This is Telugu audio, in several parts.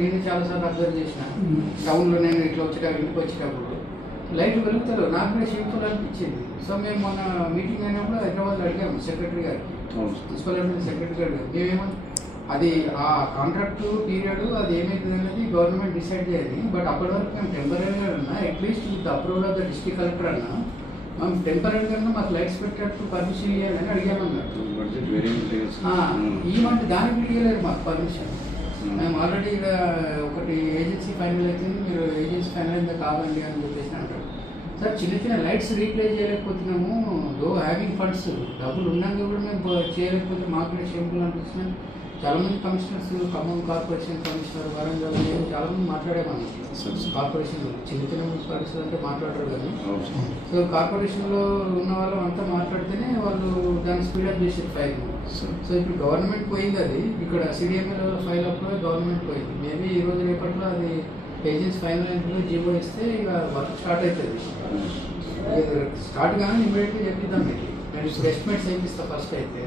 నేను చాలాసార్లు అబ్జర్వ్ చేసిన టౌన్లో నేను ఇట్లా ఇంటికి వచ్చేటప్పుడు లైట్లు వెలుగుతారు, నాకు కూడా సింపుల్ అనిపించింది. సో మేము మొన్న మీటింగ్ అయినప్పుడు హైదరాబాద్లో అడిగాము సెక్రటరీ గారికి, మున్సిపల్ సెక్రటరీ గారు మేమేమో అది ఆ కాంట్రాక్ట్ పీరియడ్ అది ఏమైతుంది అనేది గవర్నమెంట్ డిసైడ్ చేయాలి. బట్ అప్పటి వరకు మేము టెంపరీగా ఉన్నా at least with approval of the district collector అన్నా మేము టెంపరీగా మాకు లైట్స్ పెట్టేట్టు పర్మిషన్ ఇవ్వాలని అడిగామన్నారు. ఈ మంత్ దానికి ఇవ్వలేరు మాకు పర్మిషన్. మేము ఆల్రెడీ ఇక్కడ ఒకటి ఏజెన్సీ ఫైనల్ అవుతుంది, మీరు ఏజెన్సీ ఫైనల్ అయితే కావాలి అని చెప్పేసి అంటారు. సార్ చిన్న చిన్న లైట్స్ రీప్లేస్ చేయలేకపోతున్నాము, దో హ్యావింగ్ ఫండ్స్ డబ్బులు ఉన్నాక కూడా మేము చేయలేకపోతే మాకు కూడా షేంపుల్ అనిపిస్తున్నాం. చాలామంది commissioners, Khammam corporation commissioner, Warangal చాలామంది మాట్లాడేమన్నారు. కార్పొరేషన్ చిన్న చిన్న మున్సిపాలిటీస్ అంటే మాట్లాడరు కానీ, సో కార్పొరేషన్లో ఉన్న వాళ్ళు అంతా మాట్లాడితేనే వాళ్ళు దాన్ని స్పీడప్ చేసేది ఫైల్. సో ఇప్పుడు గవర్నమెంట్ పోయింది, అది ఇక్కడ సిడిఎంఏలో ఫైల్ అప్పుడు గవర్నమెంట్ పోయింది. మేబీ ఈ రోజు రేపట్లో అది ఏజెన్సీ ఫైనల్ ఇంట్లో జీవో ఇస్తే ఇక వర్క్ స్టార్ట్ అవుతుంది. స్టార్ట్ కానీ ఇమీడియట్గా చెప్పిద్దాం మీకు. నేను ఇప్పుడు ఎస్టిమేట్స్ వేయిస్తా. ఫస్ట్ అయితే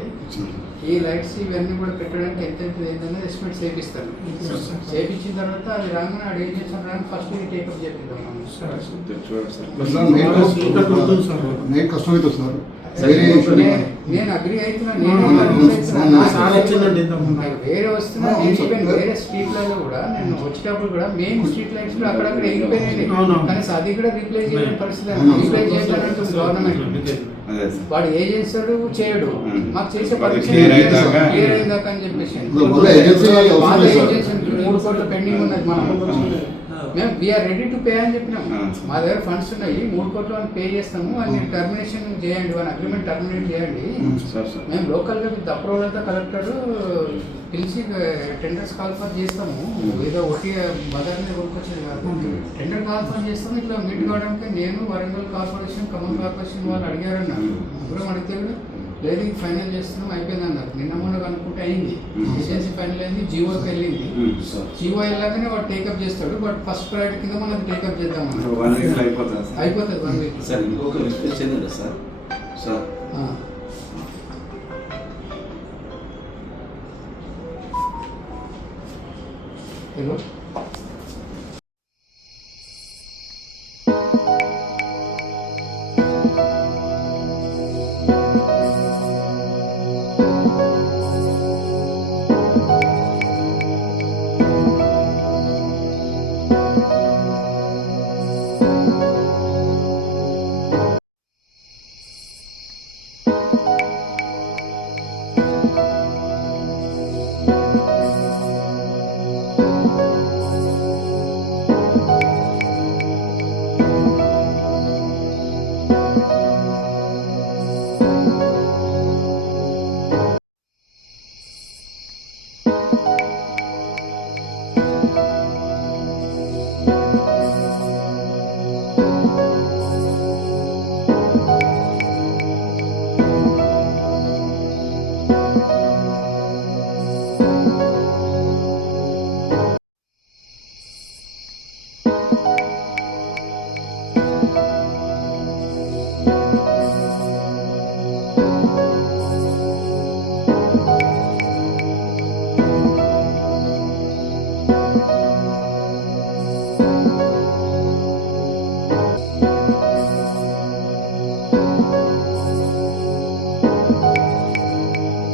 ఈ లైట్స్ ఇవన్నీ కూడా పెట్టడానికి ఎంత ఏంటనేది ఎస్టిమేట్స్ వేయిస్తాను. చేయించిన తర్వాత అది రాగానే ఆ ఏజెన్సీ రాగానే ఫస్ట్ టేకప్ చేపిద్దాం. నేను అగ్రి అవుతున్నాను, వేరే వస్తున్నా. వేరే స్ట్రీట్లలో కూడా నేను వచ్చేటప్పుడు కూడా మెయిన్ స్ట్రీట్ లైట్స్ కూడా అక్కడక్కడ ఎగిరిపోయినాయి, కానీ అది కూడా రీప్లేస్ చేయని పరిస్థితి. రీప్లేస్ చేయాలంటుంది గవర్నమెంట్. వాడు ఏజెన్సీ చేయడు, మాకు చేసే పరిస్థితి క్లియర్ అయిందాక అని చెప్పేసి 3 కోట్ల పెండింగ్ ఉన్నది. మేము వీఆర్ రెడీ టు పే అని చెప్పినాం. మా దగ్గర ఫండ్స్ ఉన్నాయి, 3 కోట్లు అని పే చేస్తాము, అని టర్మినేషన్ చేయండి, వన్ అగ్రిమెంట్ టర్మినేట్ చేయండి. మేము లోకల్గా విత్ అప్రూవల్ అంతా కలెక్టర్ పిలిచి టెండర్స్ కాల్ఫర్ చేస్తాము. ఏదో ఒకటి బజార్ని కొనుక్కొచ్చేది కాదు, టెండర్ కాల్ఫర్ చేస్తాము. ఇట్లా మీట్ కావడానికి నేను వరంగల్ కార్పొరేషన్, ఖమ్మం కార్పొరేషన్ వాళ్ళు అడిగారన్నారు. ఇప్పుడు అడిగితే కూడా లేదు ఫైనల్ చేస్తున్నాం అయిపోయింది అన్నారు. నిన్న మొన్న అనుకుంటే అయింది, ఏజెన్సీ ఫైనల్ అయింది, జీవోకి వెళ్ళింది. జీవో వెళ్ళగానే వాడు టేకప్ చేస్తాడు, బట్ ఫస్ట్ ప్రయారిటీ కింద మనం టేకప్ చేద్దాం అయిపోతుంది 1 వీక్. సార్ ఇంకొక రిక్వెస్ట్ ఏంటంటే సార్ హలో